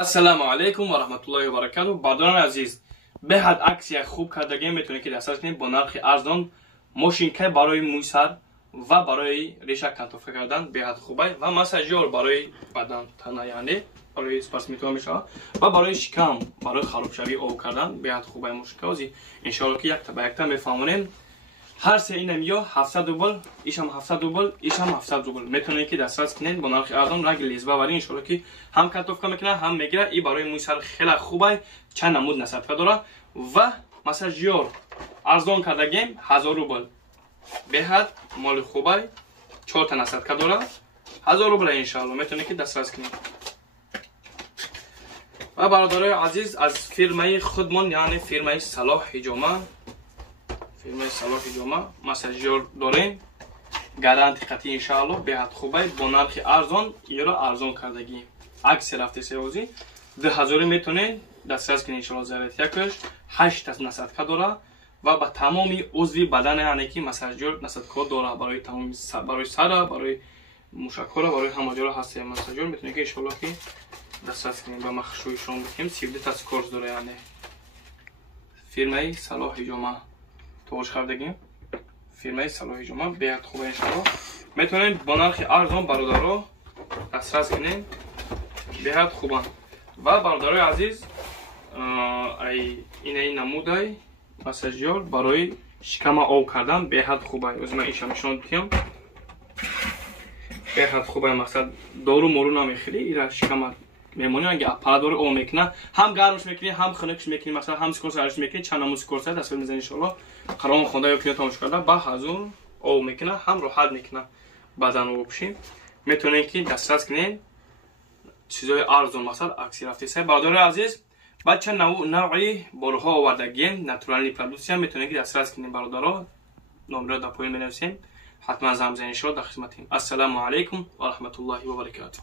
السلام علیکم و رحمت الله و برکاته. برادران عزیز، به حد عکس یک خوب کردگی میتونید که دسترس کنید با نرخ ارزان. ماشینکه برای موسر و برای ریشه کنتوفه کردن به حد خوبه و مساژور برای بدن تنه، یعنی برای اسپاس میتونه میشه و برای شکم برای خراب شوی او کردن به حد خوبه. مشکل ان شاء الله که یک تا یک تا میفهمونیم. هر سه اینم یا 700 روبل، ایشم 700 روبل، ایشم 700 روبل میتونید که دسترس کنید با نرخ ارزان. رنگ لیز ببرید ان شاء الله که هم کنتوفه میکنه هم میگیره. این برای موسر خیلی خوبه، چند نمود نصدقه داره و مساژور ارزان کردگیم 1000 روبل به حد مال خوبه، 4 تا نصدقه داره 1000 روبل ان شاء الله میتونید که دسترس کنید. و برادرای عزیز، از فیرمای خودمون یعنی فیرمای صلاح جامه مساژور داریم، گارانتی قطعی ان شاء الله به حد خوبه با نرخ ارزان. ایرا ارزان کردگی عکس رفته سروزی 2000 میتونید دسترس کنید ان شاء الله. ضرورت یکش 8 تا نصدقه داره و با تمامی عضو بدن یعنی که مساژور نصدقه داره برای تمام برای سر، برای موشک‌ها، برای همه جا هست مساژور میتونید که ان شاء الله که دسترس کنید. با مخشویشون بگیم 32 تا کورس داره، یعنی فیرمای صلاح جامه توش کردگیم فیرمای صلاح جامه به حد خوبه ان شاء الله میتونید با نرخ ارزان برادرها دسترس کنید به حد خوبه. و برادرای عزیز، این نموده مساژور برای شکم او کردن به حد خوبه. از من ایشم نشون دادم به حد خوبه. مقصد دارو مورو نمیخوری، ایرا شکم میمونی اگه پادور او میکنه، هم گرمش میکنی هم خنکش میکنی، مثلا هم سکورس ارش میکنی، چند نمود سکورس دست میزنی ان شاء الله. قرام خونده یا پیاتامش کرده با حضور او میکنه، هم راحت میکنه بدن رو بپوشیم. میتونید که دسترس کنید چیزای ارزان، مثلا عکسی رفته سه. برادر عزیز، بچه نوعی بارها آوردگیم ناتورالی پرودوکسیون میتونید که دسترس کنید. برادرها نمره در پایین بنویسین، حتما زنگ بزنید ان شاء الله در خدمتیم. السلام علیکم و رحمت الله و برکاته.